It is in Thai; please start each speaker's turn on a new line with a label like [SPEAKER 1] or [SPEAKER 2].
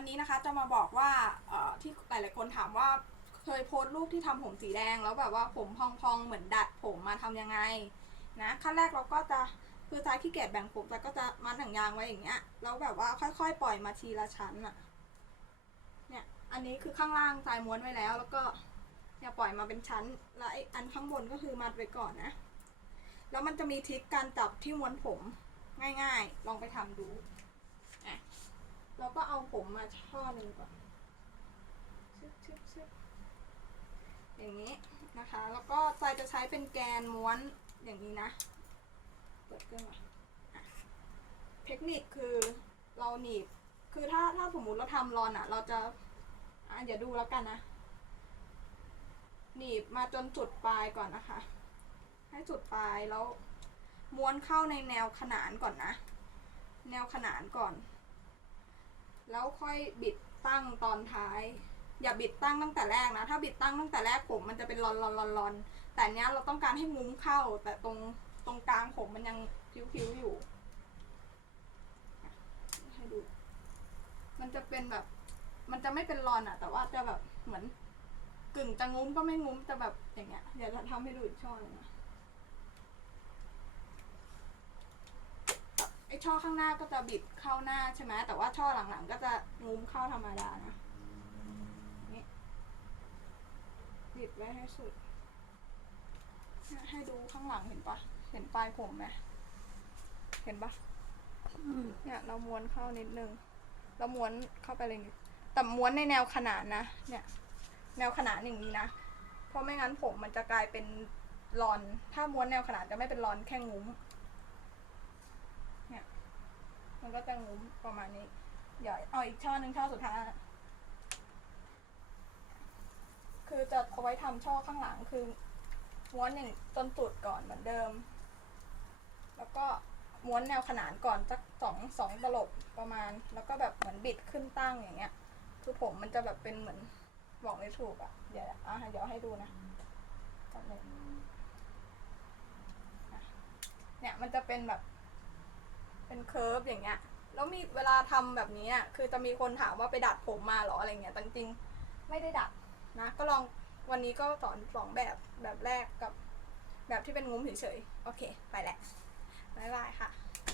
[SPEAKER 1] วันนี้นะคะจะมาบอกว่าเอ่อที่หลายๆคนถามว่าเคยโพสต์รูปที่ทำผมสีแดง แล้วแบบว่าผมพองๆเหมือนดัดผมมาทำยังไงนะขั้นแรกเราก็จะคือใจขี้เกียจแบ่งผมแต่ก็จะมัดหนังยางไว้อย่างเงี้ยแล้วแบบว่าค่อยๆ ปล่อยมาทีละชั้นอะเนี่ยอันนี้คือข้างล่างใจม้วนไว้แล้ว แล้วก็เนี่ยปล่อยมาเป็นชั้นแล้วไอ้อันข้างบนก็คือมัดไว้ก่อนนะ แล้วมันจะมีทริคการจับที่ม้วนผมง่ายๆ ลองไปทำดูอะเราก็เอาผ มาช่อหนึ่งก่อนชึบชึบชึบอย่างนี้นะคะ แล้วก็ใจจะใช้เป็นแกนม้วนอย่างนี้นะ เปิดเครื่องมาอะเทคนิคคือเราหนีบ คือถ้าถ้าสมมุติเราทำรอนอะเราจะอะอย่าดูแล้วกันนะ หนีบมาจนจุดปลายก่อนนะคะ ให้จุดปลายแล้วม้วนเข้าในแนวขนานก่อนนะ แนวขนานก่อน แล้วค่อยบิดตั้งตอนท้าย อย่าบิดตั้งตั้งแต่แรกนะ ถ้าบิดตั้งตั้งแต่แรกผมมันจะเป็นรอนรอนรอนรอนแต่เนี้ยเราต้องการให้งุ้มเข้า แต่ตรงตรงกลางผมมันยังคิ้วๆอยู่ให้ดู มันจะเป็นแบบ มันจะไม่เป็นรอนอะแต่ว่าจะแบบเหมือนกึ่งจะงุ้มก็ไม่งุ้มจะแบบอย่างเงี้ยเดี๋ยวจะทำให้ดูอีกช่อหนึงนะไอ ช่อข้างหน้าก็จะบิดเข้าหน้าใช่ไหมแต่ว่าช่อหลังๆ ก็จะงุ้มเข้าธรรมดานะนี่บิดไว้ให้สุดเนี่ยให้ดูข้างหลังเห็นปะเห็นปลายผมไหมเห็นปะเนี่ย เราม้วนเข้านิดนึง เราม้วนเข้าไปเลยนิดแต่ม้วนในแนวขนานนะ เนี่ย แนวขนานอย่างนี้นะ เพราะไม่งั้นผมมันจะกลายเป็นรอน ถ้าม้วนแนวขนานจะไม่เป็นรอนแค่งุ้มเนี่ย มันก็จะงุ้มประมาณนี้ เดี๋ยวเอาอีกช่อหนึ่งช่อสุดท้ายคือจะเอาไว้ทำช่อข้างหลังคือม้วนอย่างจนสุดก่อนเหมือนเดิม แล้วก็ม้วนแนวขนานก่อนสักสองสองตลบประมาณ แล้วก็แบบเหมือนบิดขึ้นตั้งอย่างเงี้ย คือผมมันจะแบบเป็นเหมือนบอกไม่ถูกอะ เดี๋ยวอะเดี๋ยวให้ดูนะแป๊บนึงอะเนี่ยมันจะเป็นแบบ เป็นเคิร์ฟอย่างเงี้ยแล้วมีเวลาทำแบบนี้อะคือจะมีคนถามว่าไปดัดผมมาหรออะไรเงี้ยแต่จริงๆไม่ได้ดัดนะ ก็ลองวันนี้ก็สอนสองแบบแบบแรกกับแบบที่เป็นงุ้มเฉยๆโอเค ไปแหละบ๊ายบายค่ะ